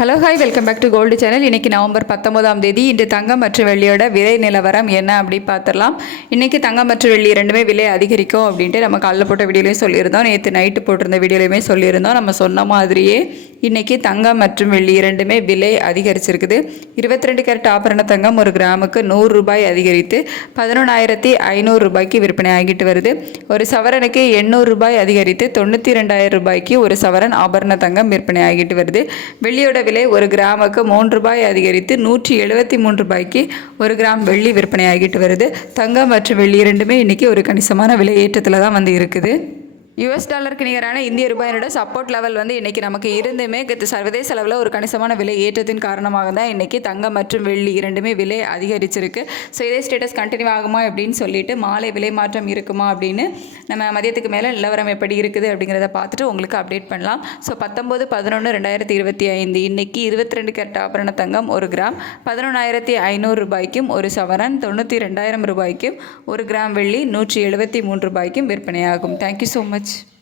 Hello hi welcome back to gold channel இன்றைக்கி November பத்தொம்போதாம் தேதி. இன்று தங்கம் மற்றும் வெள்ளியோட விலை நிலவரம் என்ன அப்படி பார்த்துடலாம். இன்றைக்கி தங்கம் மற்றும் வெள்ளி ரெண்டுமே விலை அதிகரிக்கும் அப்படின்ட்டு நம்ம காலைல போட்ட வீடியோலையும் சொல்லியிருந்தோம். நேற்று நைட்டு போட்டிருந்த வீடியோலையுமே சொல்லியிருந்தோம். நம்ம சொன்ன மாதிரியே இன்றைக்கி தங்கம் மற்றும் வெள்ளி இரண்டுமே விலை அதிகரிச்சிருக்குது. இருபத்தி ரெண்டு கேரட் ஆபரண தங்கம் ஒரு கிராமுக்கு நூறு ரூபாய் அதிகரித்து பதினொன்றாயிரத்தி ஐநூறு ரூபாய்க்கு விற்பனை ஆகிட்டு வருது. ஒரு சவரனுக்கு எண்ணூறு ரூபாய் அதிகரித்து தொண்ணூற்றி ரெண்டாயிரம் ரூபாய்க்கு ஒரு சவரன் ஆபரண தங்கம் விற்பனை ஆகிட்டு வருது. வெள்ளியோட விலை ஒரு கிராமுக்கு மூன்று ரூபாய் அதிகரித்து நூற்றி எழுபத்தி மூன்று ரூபாய்க்கு ஒரு கிராம் வெள்ளி விற்பனை ஆகிட்டு வருது. தங்கம் மற்றும் வெள்ளி இரண்டுமே இன்றைக்கி ஒரு கணிசமான விலை ஏற்றத்தில் தான் வந்து இருக்குது. யுஎஸ் டாலருக்கு நிகரான இந்திய ரூபாயோட சப்போர்ட் லெவல் வந்து இன்றைக்கி நமக்கு இருந்துமே சர்வதேச அளவில் ஒரு கணிசமான விலை ஏற்றத்தின் காரணமாக தான் இன்றைக்கி தங்கம் மற்றும் வெள்ளி இரண்டுமே விலை அதிகரிச்சிருக்கு. ஸோ இதே ஸ்டேட்டஸ் கண்டினியூ ஆகுமா அப்படின்னு சொல்லிட்டு மாலை விலை மாற்றம் இருக்குமா அப்படின்னு நம்ம மதியத்துக்கு மேலே நிலவரம் எப்படி இருக்குது அப்படிங்கிறத பார்த்துட்டு உங்களுக்கு அப்டேட் பண்ணலாம். ஸோ பத்தொம்போது பதினொன்று ரெண்டாயிரத்தி இருபத்தி ஐந்து. இன்றைக்கி இருபத்தி ரெண்டு கேரட் ஆபரண தங்கம் ஒரு கிராம். பதினொன்றாயிரத்தி ஐநூறு ரூபாய்க்கும் ஒரு சவரன். தொண்ணூற்றி ரெண்டாயிரம் ரூபாய்க்கும் ஒரு கிராம் வெள்ளி. நூற்றி எழுபத்தி மூன்று ரூபாய்க்கும் விற்பனையாகும். Thank you so much much.